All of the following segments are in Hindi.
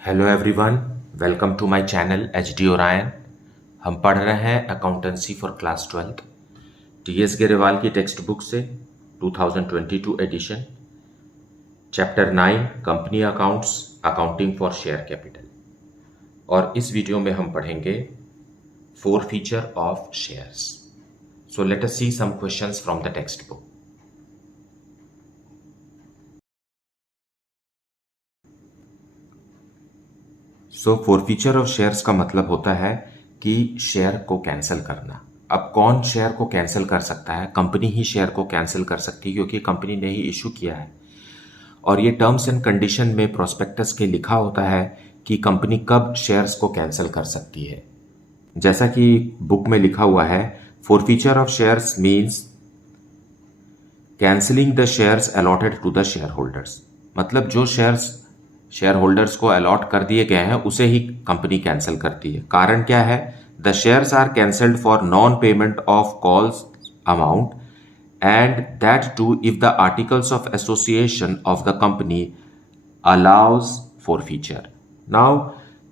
Hello everyone, welcome to my channel H D Orion. हम पढ़ रहे हैं accountancy for class 12 TS Grewal की टेक्स्ट बुक से 2022 edition, chapter 9 company accounts, accounting for share capital. और इस वीडियो में हम पढ़ेंगे 4 feature of shares. So let us see some questions from the text book. So forfeiture of shares का मतलब होता है कि शेयर को कैंसिल करना। अब कौन शेयर को कैंसिल कर सकता है? कंपनी ही शेयर को कैंसिल कर सकती है, क्योंकि कंपनी ने ही इशू किया है। और ये टर्म्स एंड कंडीशन में प्रोस्पेक्टस के लिखा होता है कि कंपनी कब शेयर्स को कैंसिल कर सकती है। जैसा कि बुक में लिखा हुआ है, forfeiture of shares means cancelling the shares allotted to the share holders. मतलब जो शेयर्स शेयर होल्डर्स को अलॉट कर दिए गए हैं उसे ही कंपनी कैंसिल करती है। कारण क्या है? The shares are cancelled for non payment of calls amount and that too if the articles of association of the company allows forfeiture. Now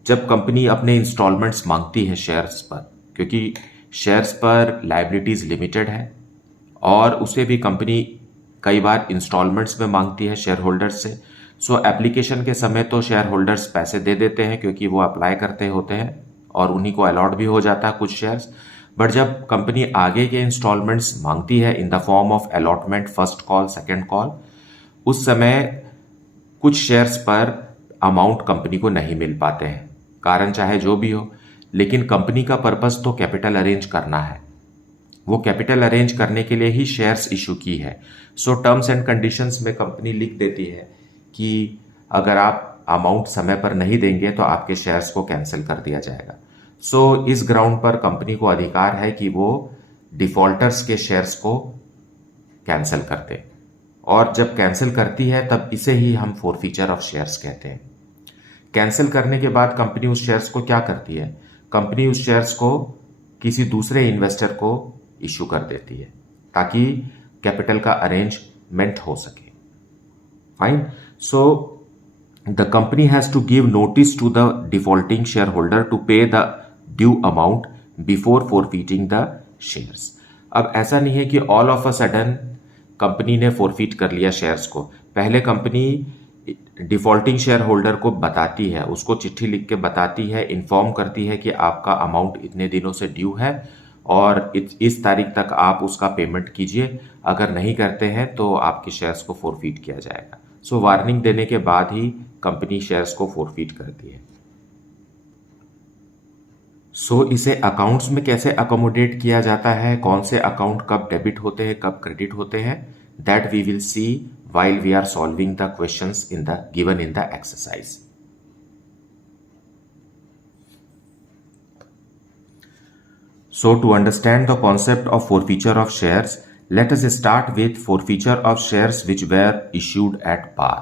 जब कंपनी अपने इंस्टॉलमेंट्स मांगती है शेयर्स पर, क्योंकि शेयर्स पर लायबिलिटीज लिमिटेड है और उसे भी कंपनी कई बार इंस्टॉलमेंट्स में मांगती है शेयर होल्डर्स से। सो एप्लीकेशन के समय तो शेयर होल्डर्स पैसे दे देते हैं, क्योंकि वो अप्लाई करते होते हैं और उन्हीं को अलॉट भी हो जाता है कुछ शेयर्स। बट जब कंपनी आगे के इंस्टॉलमेंट्स मांगती है in the form of allotment, first call, second call, उस समय कुछ शेयर्स पर अमाउंट कंपनी को नहीं मिल पाते हैं। कारण चाहे जो भी हो, लेकिन कंपनी का पर्पस तो कैपिटल अरेंज करना है। वो कैपिटल अरेंज करने के लिए ही शेयर्स इशू की है। सो टर्म्स एंड कंडीशंस में कंपनी लिख देती है कि अगर आप अमाउंट समय पर नहीं देंगे तो आपके शेयर्स को कैंसिल कर दिया जाएगा। सो इस ग्राउंड पर कंपनी को अधिकार है कि वो डिफॉल्टर्स के शेयर्स को कैंसिल कर दे। और जब कैंसिल करती है तब इसे ही हम फोरफीचर ऑफ शेयर्स कहते हैं। कैंसिल करने के बाद कंपनी उस शेयर्स को क्या करती है? कंपनी उस शेयर्स को किसी दूसरे इन्वेस्टर को इशू कर देती है, ताकि कैपिटल का अरेंजमेंट हो सके। Fine. So the company has to give notice to the defaulting shareholder to pay the due amount before forfeiting the shares. अब ऐसा नहीं है कि all of a sudden company ने फोरफीट कर लिया शेयर्स को। पहले कंपनी डिफॉल्टिंग शेयर होल्डर को बताती है, उसको चिट्ठी लिख के बताती है, इन्फॉर्म करती है कि आपका अमाउंट इतने दिनों से ड्यू है और इस तारीख तक आप उसका पेमेंट कीजिए। अगर नहीं करते हैं तो आपके शेयर्स को फोरफीट किया जाएगा। सो वार्निंग देने के बाद ही कंपनी शेयर्स को फोरफीट करती है। सो इसे अकाउंट्स में कैसे अकोमोडेट किया जाता है, कौन से अकाउंट कब डेबिट होते हैं, कब क्रेडिट होते हैं, that we will see while we are solving the questions given in the exercise. So to understand the concept of forfeiture of shares, let us start with forfeiture of shares which were issued at par.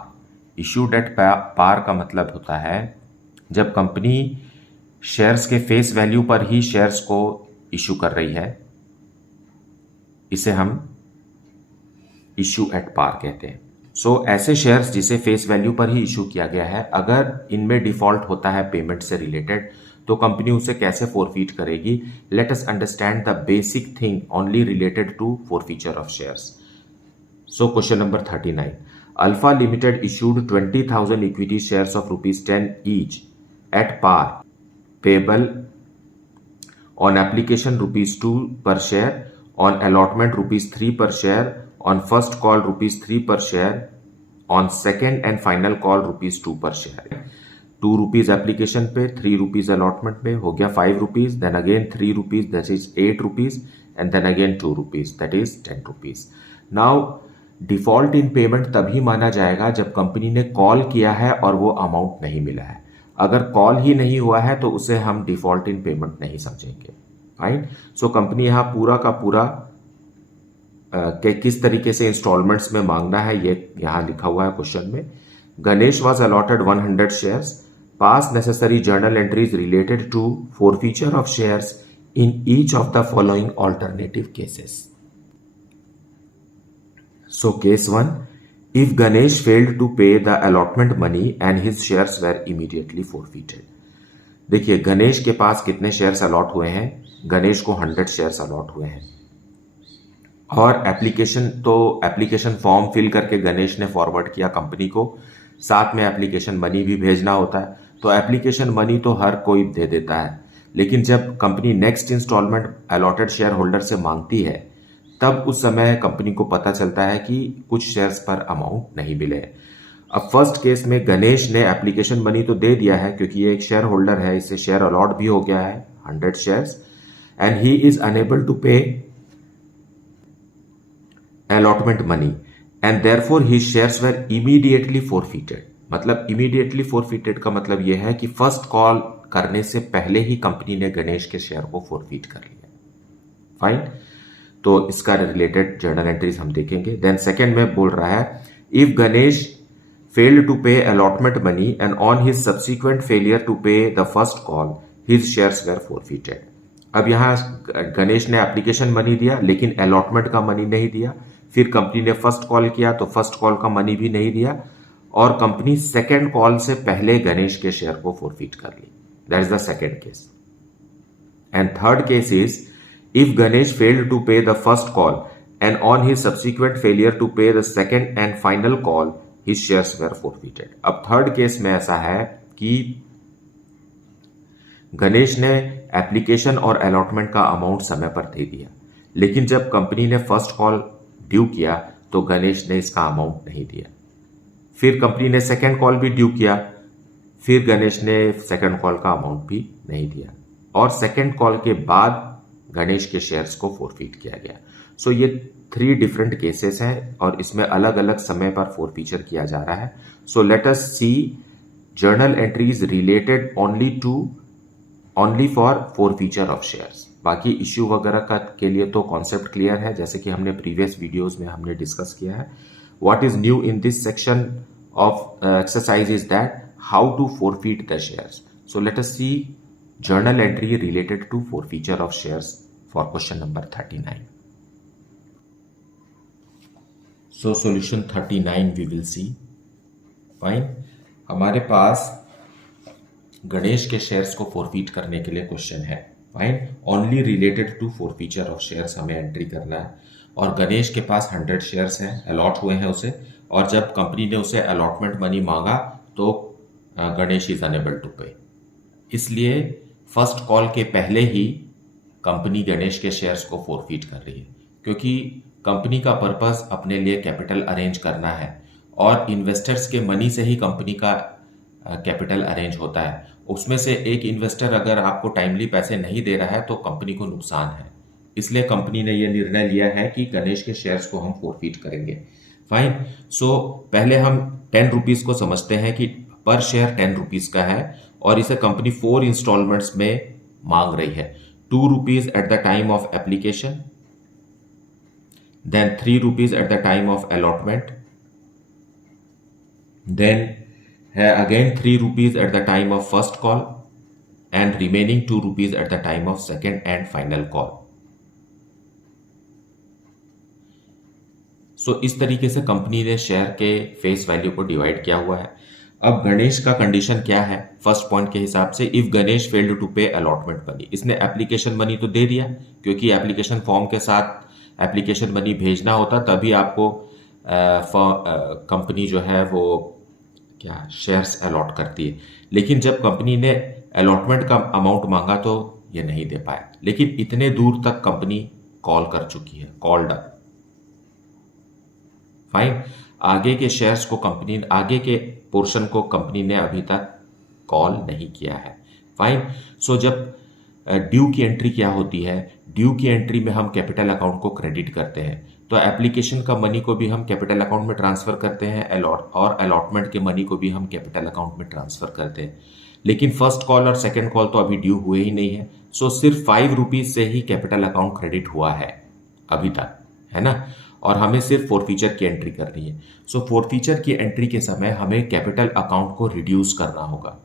Issued at par का मतलब होता है जब कंपनी शेयर्स के फेस वैल्यू पर ही शेयर्स को इशू कर रही है, इसे हम इशू एट पार कहते हैं। सो ऐसे शेयर्स जिसे फेस वैल्यू पर ही इशू किया गया है, अगर इनमें डिफॉल्ट होता है पेमेंट से रिलेटेड, तो कंपनी उसे कैसे फोरफीट करेगी? Let us understand the basic thing only related to forfeiture of shares. So question number 39, alpha limited issued 20,000 equity shares of ₹10 each at par payable on application ₹2 per share, on allotment ₹3 per share, on first call ₹3 per share, on second and final call ₹2 per share. ₹2 application पे, ₹3 अलॉटमेंट पे, हो गया ₹5, then again ₹3, that is ₹8, and then again ₹2, that is ₹10। Now default in payment तभी माना जाएगा जब कंपनी ने कॉल किया है और वो अमाउंट नहीं मिला है। अगर कॉल ही नहीं हुआ है तो उसे हम डिफॉल्ट इन पेमेंट नहीं समझेंगे। फाइन। सो कंपनी यहां पूरा का पूरा किस तरीके से इंस्टॉलमेंट्स में मांगना है ये यहां लिखा हुआ है क्वेश्चन में। Ganesh was allotted 100 shares, pass necessary journal entries related to forfeiture of shares in each of the following alternative cases. So case 1, if Ganesh failed to pay the allotment money and his shares were immediately forfeited. देखिए गणेश के पास कितने शेयर्स अलॉट हुए हैं, गणेश को 100 शेयर्स अलॉट हुए हैं और एप्लीकेशन फॉर्म फिल करके गणेश ने फॉरवर्ड किया कंपनी को, साथ में एप्लीकेशन मनी भी भेजना होता है। तो एप्लीकेशन मनी तो हर कोई दे देता है, लेकिन जब company next installment allotted share holder से मांगती है तब उस समय कंपनी को पता चलता है कि कुछ शेयर्स पर अमाउंट नहीं मिले। अब फर्स्ट केस में गणेश ने एप्लीकेशन मनी तो दे दिया है क्योंकि ये एक शेयर होल्डर है, इससे शेयर अलॉट भी हो गया है 100 shares, and he is unable to pay allotment money and therefore his shares were immediately forfeited। मतलब immediately forfeited का मतलब यह है कि फर्स्ट कॉल करने से पहले ही कंपनी ने गणेश के शेयर को फोरफीट कर लिया। फाइन, तो इसका रिलेटेड जर्नल एंट्रीज हम देखेंगे। देन सेकेंड में बोल रहा है if Ganesh failed to pay allotment money and on his subsequent failure to pay the first call his shares were forfeited। अब यहां गणेश ने एप्लीकेशन मनी दिया लेकिन अलॉटमेंट का मनी नहीं दिया, फिर कंपनी ने फर्स्ट कॉल किया तो फर्स्ट कॉल का मनी भी नहीं दिया और कंपनी सेकेंड कॉल से पहले गणेश के शेयर को फोरफीट कर ली। That is the second case. And third case is if Ganesh failed to pay the first call and on his subsequent failure to pay the second and final call his shares were forfeited. अब थर्ड केस में ऐसा है कि गणेश ने एप्लीकेशन और अलॉटमेंट का अमाउंट समय पर दे दिया, लेकिन जब कंपनी ने फर्स्ट कॉल ड्यू किया तो गणेश ने इसका अमाउंट नहीं दिया। फिर कंपनी ने सेकेंड कॉल भी ड्यू किया, फिर गणेश ने सेकेंड कॉल का अमाउंट भी नहीं दिया और सेकेंड कॉल के बाद गणेश के शेयर्स को फोरफीट किया गया। सो ये 3 डिफरेंट केसेस हैं और इसमें अलग अलग समय पर फोरफीचर किया जा रहा है। So let us see journal entries related only for forfeiture of shares. बाकी इश्यू वगैरह का के लिए तो कॉन्सेप्ट क्लियर है, जैसे कि हमने प्रीवियस वीडियोस में हमने डिस्कस किया है। What is new in this section of exercise is that how to forfeit the shares. So let us see journal entry related to forfeiture of shares for question number 39। So solution 39 we will see. Fine, हमारे पास गणेश के शेयर्स को फोरफीट करने के लिए क्वेश्चन है। Fine, only related to forfeiture of shares हमें एंट्री करना है और गणेश के पास 100 शेयर्स हैं, अलॉट हुए हैं उसे, और जब कंपनी ने उसे अलॉटमेंट मनी मांगा तो गणेश इज अनेबल टू पे। इसलिए फर्स्ट कॉल के पहले ही कंपनी गणेश के शेयर्स को फोरफीट कर रही है, क्योंकि कंपनी का पर्पस अपने लिए कैपिटल अरेंज करना है और इन्वेस्टर्स के मनी से ही कंपनी का कैपिटल अरेंज होता है। उसमें से एक इन्वेस्टर अगर आपको टाइमली पैसे नहीं दे रहा है तो कंपनी को नुकसान है, इसलिए कंपनी ने यह निर्णय लिया है कि गणेश के शेयर्स को हम फोरफीट करेंगे। फाइन, सो पहले हम 10 रुपीज को समझते हैं कि पर शेयर 10 रुपीज का है और इसे कंपनी 4 इंस्टॉलमेंट्स में मांग रही है। 2 rupees at the time of application, then 3 rupees at the time of allotment, then है again 3 rupees at the time of first call and remaining 2 rupees at the time of second and final call. So इस तरीके से कंपनी ने शेयर के फेस वैल्यू को डिवाइड किया हुआ है। अब गणेश का कंडीशन क्या है फर्स्ट पॉइंट के हिसाब से, if Ganesh failed to pay allotment money. इसने एप्लीकेशन मनी तो दे दिया, क्योंकि एप्लीकेशन फॉर्म के साथ एप्लीकेशन मनी भेजना होता तभी आपको कंपनी जो है वो क्या शेयर्स अलॉट करती है। लेकिन जब कंपनी ने अलॉटमेंट का अमाउंट मांगा तो ये नहीं दे पाया, लेकिन इतने दूर तक कंपनी कॉल कर चुकी है, कॉल्ड अप। फाइन, आगे के शेयर्स को कंपनी, आगे के पोर्शन को कंपनी ने अभी तक कॉल नहीं किया है। फाइन, सो जब ड्यू की एंट्री क्या होती है, ड्यू की एंट्री में हम कैपिटल अकाउंट को क्रेडिट करते हैं, तो एप्लीकेशन का मनी को भी हम कैपिटल अकाउंट में ट्रांसफर करते हैं और अलॉटमेंट के मनी को भी हम कैपिटल अकाउंट में ट्रांसफर करते हैं। लेकिन फर्स्ट कॉल और सेकंड कॉल तो अभी ड्यू हुए ही नहीं है, सो सिर्फ 5 रुपीज से ही कैपिटल अकाउंट क्रेडिट हुआ है अभी तक, है ना, और हमें सिर्फ फोरफीचर की एंट्री करनी है। सो फोरफीचर की एंट्री के समय हमें कैपिटल अकाउंट को रिड्यूस करना होगा,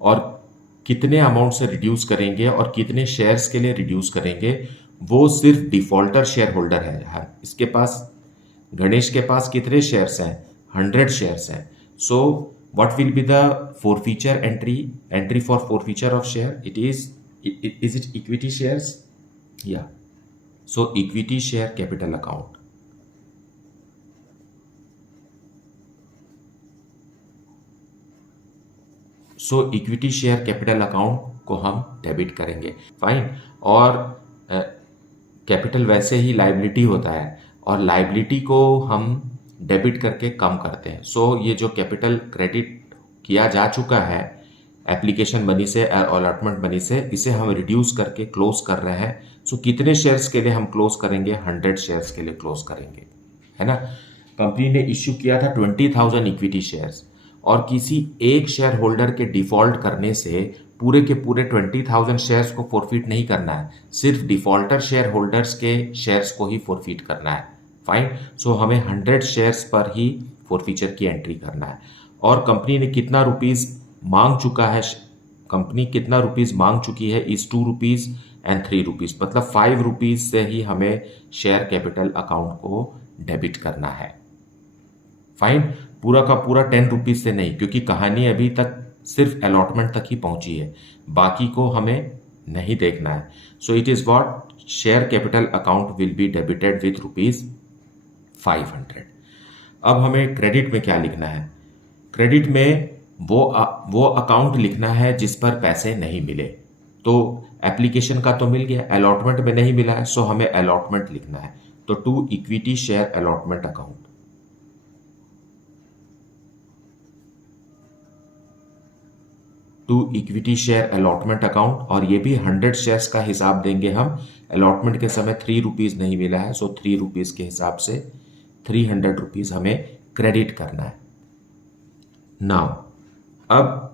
और कितने अमाउंट से रिड्यूस करेंगे और कितने शेयर्स के लिए रिड्यूस करेंगे वो सिर्फ डिफॉल्टर शेयर होल्डर है। इसके पास, गणेश के पास कितने शेयर्स हैं, 100 शेयर्स हैं. सो what will be the forfeiture entry for forfeiture of share? Is it equity shares? Yeah. So equity share capital account. So equity share capital account को हम डेबिट करेंगे. फाइन. और कैपिटल वैसे ही लाइबिलिटी होता है और लाइबिलिटी को हम डेबिट करके कम करते हैं. सो ये जो कैपिटल क्रेडिट किया जा चुका है एप्लीकेशन मनी से और अलॉटमेंट मनी से, इसे हम रिड्यूस करके क्लोज कर रहे हैं. सो कितने शेयर्स के लिए हम क्लोज करेंगे? 100 शेयर्स के लिए क्लोज करेंगे, है ना. कंपनी ने इश्यू किया था 20,000 इक्विटी शेयर्स और किसी एक शेयर होल्डर के डिफॉल्ट करने से पूरे के पूरे 20,000 शेयर्स को फॉरफिट नहीं करना है, सिर्फ डिफॉल्टर शेयर होल्डर्स के शेयर्स को ही फॉरफिट करना है. फाइन. सो हमें 100 शेयर्स पर ही फॉरफीचर की एंट्री करना है. और कंपनी ने कितना रुपीस मांग चुका है? कंपनी कितना रुपीस मांग चुकी है? इज 2 रुपीज एंड 3 रुपीज, मतलब 5 रुपीज से ही हमें शेयर कैपिटल अकाउंट को डेबिट करना है. फाइन. पूरा का पूरा 10 रुपीज से नहीं, क्योंकि कहानी अभी तक सिर्फ अलॉटमेंट तक ही पहुंची है, बाकी को हमें नहीं देखना है. So it is what share capital account will be debited with ₹500. अब हमें क्रेडिट में क्या लिखना है? क्रेडिट में वो अकाउंट लिखना है जिस पर पैसे नहीं मिले. तो एप्लीकेशन का तो मिल गया, अलॉटमेंट में नहीं मिला है, सो हमें अलॉटमेंट लिखना है. तो to equity share allotment account. To equity share allotment account. और ये भी 100 शेयर्स का हिसाब देंगे हम. अलॉटमेंट के समय 3 रुपीज नहीं मिला है, सो 3 रुपीज के हिसाब से 300 रुपीज हमें क्रेडिट करना है. नाउ अब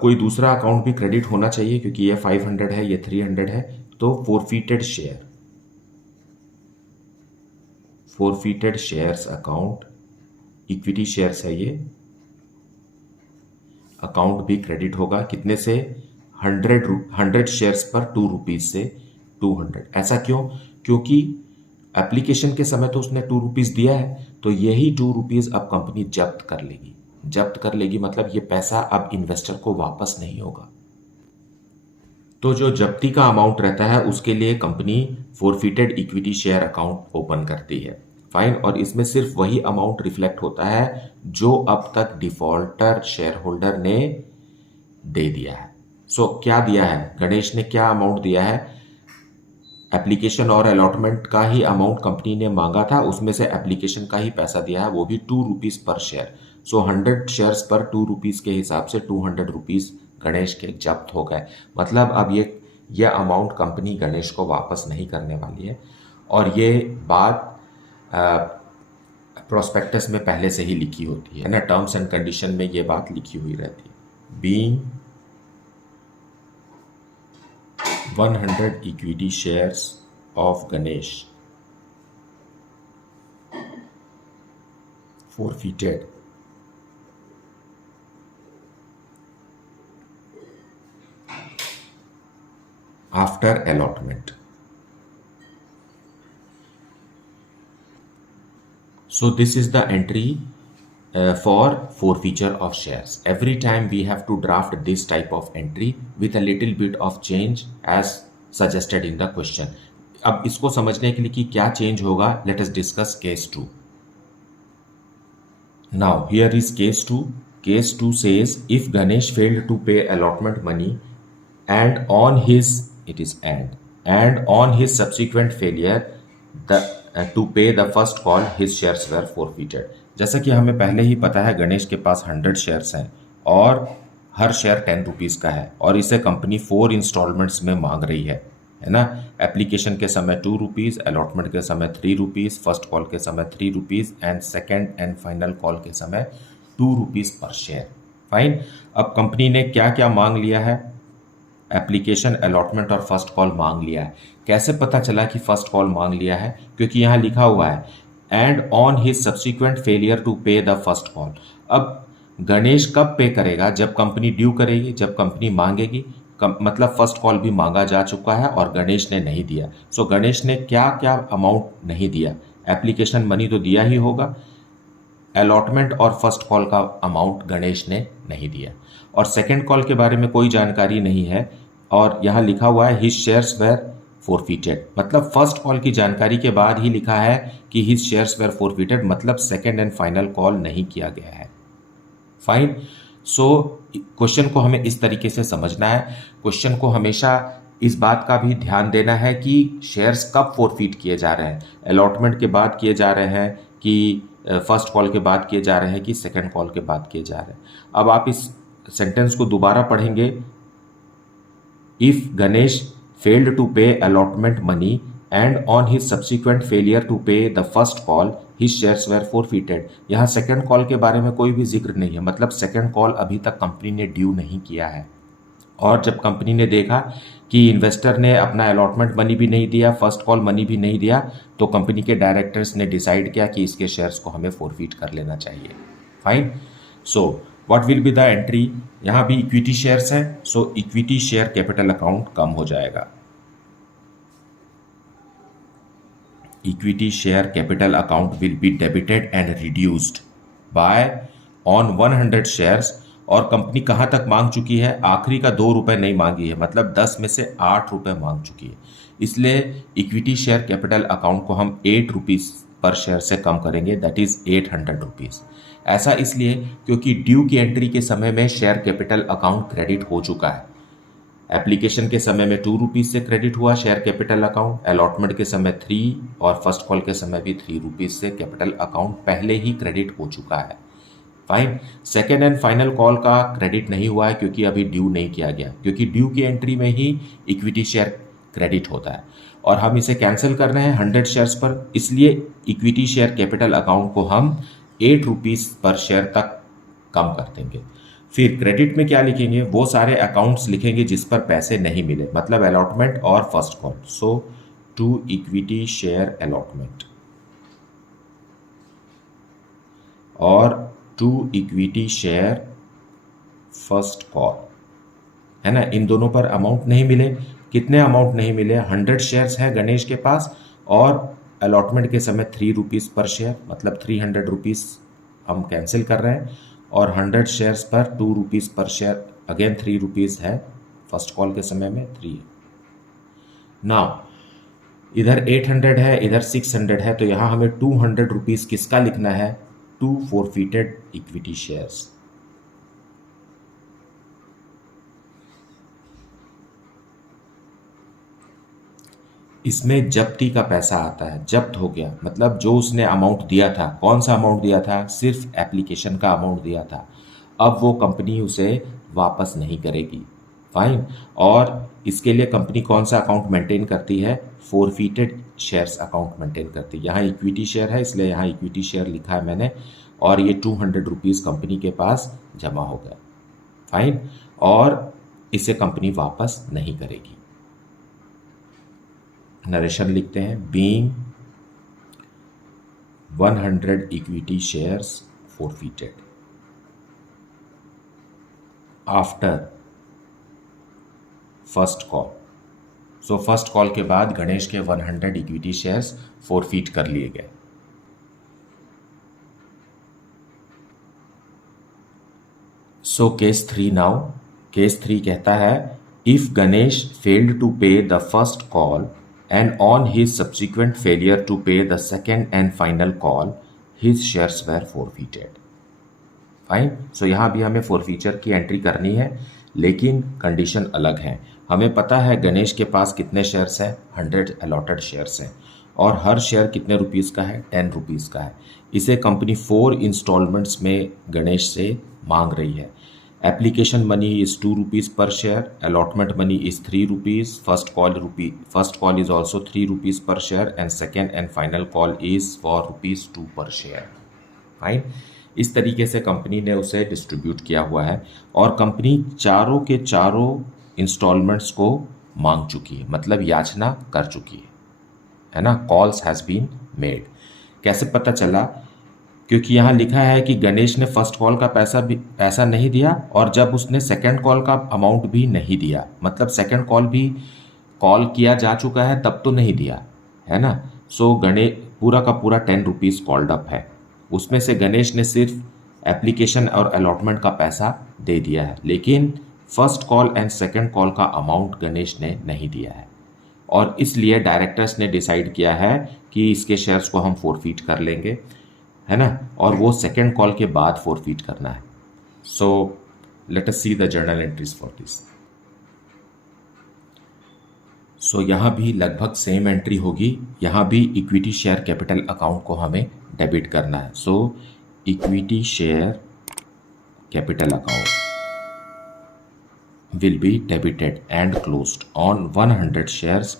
कोई दूसरा अकाउंट भी क्रेडिट होना चाहिए, क्योंकि ये 500 है, ये 300 है. तो forfeited shares account, equity shares है ये, अकाउंट भी क्रेडिट होगा. कितने से? 100 शेयर्स पर 2 रुपीज से 200. ऐसा क्यों? क्योंकि एप्लीकेशन के समय तो उसने 2 रुपीज दिया है, तो यही 2 रुपीज अब कंपनी जब्त कर लेगी. जब्त कर लेगी मतलब ये पैसा अब इन्वेस्टर को वापस नहीं होगा. तो जो जब्ती का अमाउंट रहता है उसके लिए company forfeited equity share account open करती है. फाइन. और इसमें सिर्फ वही अमाउंट रिफ्लेक्ट होता है जो अब तक डिफॉल्टर शेयर होल्डर ने दे दिया है. सो क्या दिया है? गणेश ने क्या अमाउंट दिया है? एप्लीकेशन और अलॉटमेंट का ही अमाउंट कंपनी ने मांगा था, उसमें से एप्लीकेशन का ही पैसा दिया है, वो भी 2 रुपीज पर शेयर. सो 100 शेयर्स पर 2 रुपीज के हिसाब से 200 रुपीज गणेश के जब्त हो गए. मतलब अब ये अमाउंट कंपनी गणेश को वापस नहीं करने वाली है. और ये बात प्रोस्पेक्टस में पहले से ही लिखी होती है ना, टर्म्स एंड कंडीशन में ये बात लिखी हुई रहती है. Being 100 equity shares of Ganesh forfeited after allotment. So this is the entry for forfeiture of shares. Every time we have to draft this type of entry with a little bit of change as suggested in the question. अब इसको समझने के लिए कि क्या चेंज होगा, let us discuss case 2. Now here is case 2. Case 2 says if Ganesh failed to pay allotment money and on his subsequent failure to pay the first call his shares were forfeited. जैसा कि हमें पहले ही पता है गणेश के पास 100 शेयर्स हैं और हर शेयर 10 रुपीज़ का है और इसे कंपनी 4 इंस्टॉलमेंट्स में मांग रही है ना. एप्लीकेशन के समय 2 रुपीज़, अलॉटमेंट के समय 3 रुपीज़, फर्स्ट कॉल के समय 3 rupees and second and final call के समय 2 रुपीज़ पर शेयर. फाइन. अब कंपनी ने क्या क्या मांग लिया है? एप्लीकेशन, अलॉटमेंट और फर्स्ट कॉल मांग लिया है. कैसे पता चला कि फर्स्ट कॉल मांग लिया है? क्योंकि यहाँ लिखा हुआ है and on his subsequent failure to pay the first call. अब गणेश कब पे करेगा? जब कंपनी ड्यू करेगी, जब कंपनी मांगेगी. मतलब फर्स्ट कॉल भी मांगा जा चुका है और गणेश ने नहीं दिया. सो गणेश ने क्या क्या अमाउंट नहीं दिया? एप्लीकेशन मनी तो दिया ही होगा, अलॉटमेंट और फर्स्ट कॉल का अमाउंट गणेश ने नहीं दिया, और सेकेंड कॉल के बारे में कोई जानकारी नहीं है, और यहाँ लिखा हुआ है हिज शेयर्स वेर फोरफिटेड, मतलब फर्स्ट कॉल की जानकारी के बाद ही लिखा है कि हिज शेयर्स वेर फोरफिटेड, मतलब सेकेंड एंड फाइनल कॉल नहीं किया गया है। फाइन। सो क्वेश्चन को हमें इस तरीके से समझना है। क्वेश्चन को हमेशा इस बात का भी ध्यान देना है कि शेयर्स कब फोरफिट किए जा रहे हैं, अलॉटमेंट के बाद किए जा रहे हैं कि फर्स्ट कॉल के बाद किए जा रहे हैं कि सेकेंड कॉल के बाद किए जा रहे हैं। अब आप इस सेंटेंस को दोबारा पढ़ेंगे। If Ganesh failed to pay allotment money and on his subsequent failure to pay the first call his shares were forfeited. यहाँ सेकेंड कॉल के बारे में कोई भी जिक्र नहीं है, मतलब सेकेंड कॉल अभी तक कंपनी ने ड्यू नहीं किया है। और जब कंपनी ने देखा कि इन्वेस्टर ने अपना अलॉटमेंट मनी भी नहीं दिया, फर्स्ट कॉल मनी भी नहीं दिया, तो कंपनी के डायरेक्टर्स ने डिसाइड किया कि इसके शेयर्स को हमें फोरफिट कर लेना चाहिए। Fine. So what will be the entry, यहाँ भी इक्विटी शेयर्स है, so equity share capital account कम हो जाएगा। Equity share capital account will be debited and reduced by on 100 shares. और कंपनी कहाँ तक मांग चुकी है, आखिरी का 2 रुपये नहीं मांगी है, मतलब 10 में से 8 रुपये मांग चुकी है। इसलिए इक्विटी शेयर कैपिटल अकाउंट को हम 8 रुपीज़ पर शेयर से कम करेंगे, दैट इज़ 800 रुपीज़। ऐसा इसलिए क्योंकि ड्यू की एंट्री के समय में शेयर कैपिटल अकाउंट क्रेडिट हो चुका है। एप्लीकेशन के समय में 2 रुपीज़ से क्रेडिट हुआ शेयर कैपिटल अकाउंट, अलॉटमेंट के समय 3 और फर्स्ट कॉल के समय भी 3 रुपीज़ से कैपिटल अकाउंट पहले ही क्रेडिट हो चुका है। Fine. Second and final call का क्रेडिट नहीं हुआ है क्योंकि अभी ड्यू नहीं किया गया, क्योंकि ड्यू की एंट्री में ही इक्विटी शेयर क्रेडिट होता है और हम इसे कैंसिल कर रहे हैं 100 शेयर्स पर, इसलिए इक्विटी शेयर कैपिटल अकाउंट को हम 8 रुपीज़ पर शेयर तक कम कर देंगे। फिर क्रेडिट में क्या लिखेंगे, वो सारे अकाउंट्स लिखेंगे जिस पर पैसे नहीं मिले, मतलब अलॉटमेंट और first call. So to equity share allotment और to equity share first call, है ना, इन दोनों पर अमाउंट नहीं मिले। कितने अमाउंट नहीं मिले, 100 शेयर्स है गणेश के पास और अलॉटमेंट के समय 3 रुपीज़ पर शेयर, मतलब 300 रुपीज़ हम कैंसिल कर रहे हैं, और 100 शेयर्स पर 2 rupees per share, again 3 rupees है, फर्स्ट कॉल के समय में 3 है। नाउ इधर 800 है, इधर 600 है, तो यहाँ हमें 200 रुपीज़ किसका लिखना है, टू फोरफिटेड इक्विटी शेयर्स। इसमें जब्ती का पैसा आता है, जब्त हो गया, मतलब जो उसने अमाउंट दिया था, कौन सा अमाउंट दिया था, सिर्फ एप्लीकेशन का अमाउंट दिया था, अब वो कंपनी उसे वापस नहीं करेगी। फाइन। और इसके लिए कंपनी कौन सा अकाउंट मेंटेन करती है, फोरफिटेड शेयर्स अकाउंट मेंटेन करती है। यहाँ इक्विटी शेयर है इसलिए यहाँ इक्विटी शेयर लिखा है मैंने, और ये 200 रुपीज़ कंपनी के पास जमा हो गया। फाइन। और इसे कंपनी वापस नहीं करेगी। नरेशन लिखते हैं, being 100 equity shares forfeited after first call. So first call के बाद गणेश के 100 इक्विटी शेयर्स फोरफिट कर लिए गए। So case 3 now. केस 3 कहता है, if Ganesh failed to pay the first call and on his subsequent failure to pay the second and final call, his shares were forfeited. Fine. So यहाँ भी हमें फोरफीचर की एंट्री करनी है, लेकिन कंडीशन अलग है। हमें पता है गणेश के पास कितने शेयर्स हैं, 100 अलॉटेड शेयर्स हैं, और हर शेयर कितने रुपीज़ का है, 10 रुपीज़ का है। इसे कंपनी 4 इंस्टॉलमेंट्स में गणेश से मांग रही है। Application money is 2 rupees per share, allotment money is 3 rupees, first call is also 3 rupees per share, and second and final call is for ₹2 per share. Fine. इस तरीके से कंपनी ने उसे डिस्ट्रीब्यूट किया हुआ है, और कंपनी चारों के चारों इंस्टॉलमेंट्स को मांग चुकी है, मतलब याचना कर चुकी है ना। Calls has been made. कैसे पता चला, क्योंकि यहाँ लिखा है कि गणेश ने फर्स्ट कॉल का पैसा नहीं दिया, और जब उसने सेकंड कॉल का अमाउंट भी नहीं दिया, मतलब सेकंड कॉल भी कॉल किया जा चुका है तब तो नहीं दिया, है ना। सो गणेश पूरा का पूरा 10 रुपीज़ कॉल्ड अप है, उसमें से गणेश ने सिर्फ एप्लीकेशन और अलॉटमेंट का पैसा दे दिया है, लेकिन first call and second call का अमाउंट गणेश ने नहीं दिया है, और इसलिए डायरेक्टर्स ने डिसाइड किया है कि इसके शेयर्स को हम फोरफीट कर लेंगे, है ना, और वो सेकंड कॉल के बाद फोरफीट करना है। So let us see the journal entries for this. So यहाँ भी लगभग सेम एंट्री होगी, यहाँ भी इक्विटी शेयर कैपिटल अकाउंट को हमें डेबिट करना है। So equity share capital account will be debited and closed on 100 shares,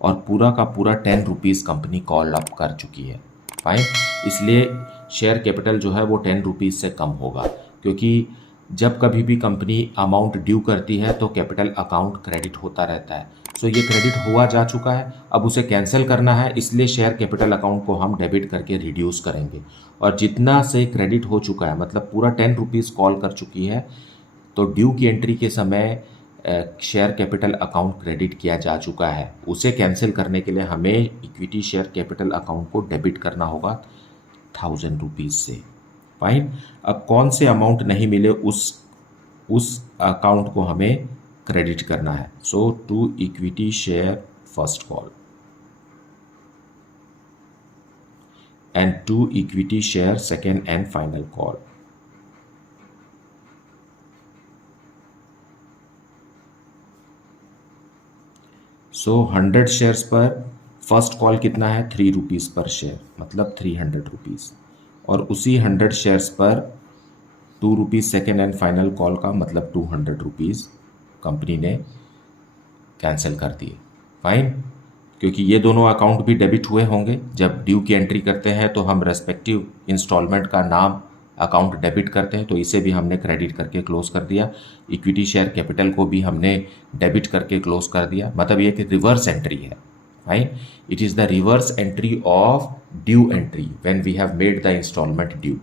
और पूरा का पूरा 10 रुपीज़ कंपनी कॉल अप कर चुकी है। फाइन, इसलिए शेयर कैपिटल जो है वो 10 रुपीज़ से कम होगा, क्योंकि जब कभी भी कंपनी अमाउंट ड्यू करती है तो कैपिटल अकाउंट क्रेडिट होता रहता है। सो ये क्रेडिट हुआ जा चुका है, अब उसे कैंसिल करना है, इसलिए शेयर कैपिटल अकाउंट को हम डेबिट करके रिड्यूस करेंगे, और जितना से क्रेडिट हो चुका है, मतलब पूरा 10 रुपीज़ कॉल कर चुकी है, तो ड्यू की एंट्री के समय शेयर कैपिटल अकाउंट क्रेडिट किया जा चुका है, उसे कैंसिल करने के लिए हमें इक्विटी शेयर कैपिटल अकाउंट को डेबिट करना होगा 1000 रुपीज़ से। फाइन, अब कौन से अमाउंट नहीं मिले उस अकाउंट को हमें क्रेडिट करना है। So to equity share first call and to equity share second and final call. So 100 shares पर फर्स्ट कॉल कितना है, 3 रुपीज़ पर शेयर, मतलब 300 रुपीज़, और उसी 100 शेयर्स पर 2 rupees second and final call का मतलब 200 रुपीज़ कंपनी ने कैंसिल कर दिए। फाइन, क्योंकि ये दोनों अकाउंट भी डेबिट हुए होंगे, जब ड्यू की एंट्री करते हैं तो हम रेस्पेक्टिव इंस्टॉलमेंट का नाम अकाउंट डेबिट करते हैं, तो इसे भी हमने क्रेडिट करके क्लोज कर दिया। इक्विटी शेयर कैपिटल को भी हमने डेबिट करके क्लोज कर दिया, मतलब ये कि रिवर्स एंट्री है। Fine, it is the reverse entry of due entry when we have made the installment due.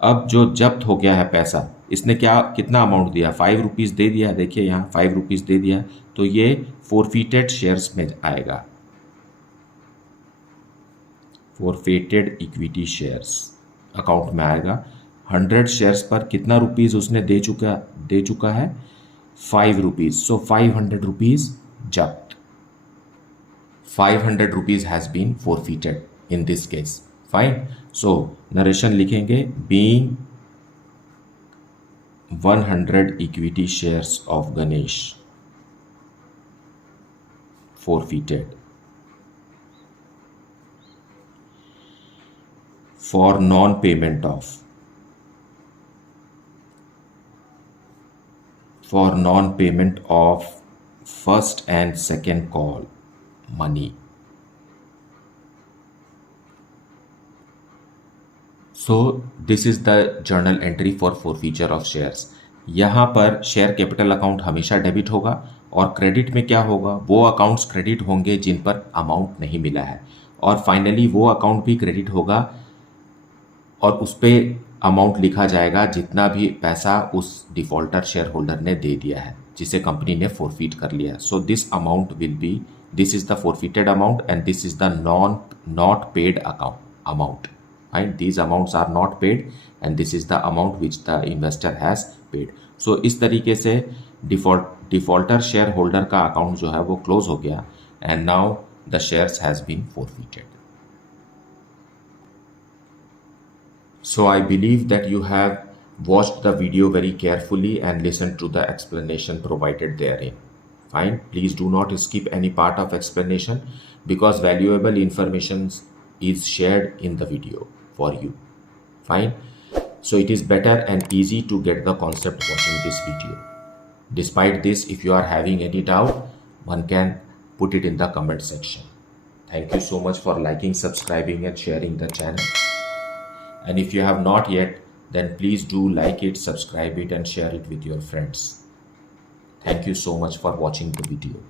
अब जो जब्त हो गया है पैसा, इसने कितना अमाउंट दिया, 5 रुपीज़ दे दिया, देखिए यहाँ 5 रुपीज़ दे दिया, तो ये फोरफीटेड शेयर्स में आएगा, फोरफीटेड इक्विटी शेयर्स अकाउंट में आएगा। 100 शेयर्स पर कितना रुपीज़ उसने दे चुका है, 5 रुपीज़। सो 500 रुपीज़ जब्त, 500 rupees has been forfeited in this case. Fine, so narration लिखेंगे, being 100 equity shares of Ganesh forfeited for non-payment of first and second call money. So this is the journal entry for forfeiture of shares. यहाँ पर शेयर कैपिटल अकाउंट हमेशा डेबिट होगा, और क्रेडिट में क्या होगा, वो अकाउंट्स क्रेडिट होंगे जिन पर अमाउंट नहीं मिला है, और फाइनली वो अकाउंट भी क्रेडिट होगा और उस पर अमाउंट लिखा जाएगा जितना भी पैसा उस डिफॉल्टर शेयर होल्डर ने दे दिया है, जिसे कंपनी ने फोरफीट कर लिया। So this amount will be, this is the forfeited amount and this is the not paid amount. Right? These amounts are not paid and this is the amount which the investor has paid. So इस तरीके से डिफॉल्टर शेयर होल्डर का अकाउंट जो है वो क्लोज हो गया and now the shares has been forfeited. So I believe that you have watched the video very carefully and listened to the explanation provided therein. Fine. Please do not skip any part of explanation because valuable information is shared in the video for you. Fine. So it is better and easy to get the concept watching this video. Despite this, if you are having any doubt, one can put it in the comment section. Thank you so much for liking, subscribing and sharing the channel. And if you have not yet, then please do like it, subscribe it and share it with your friends. Thank you so much for watching the video.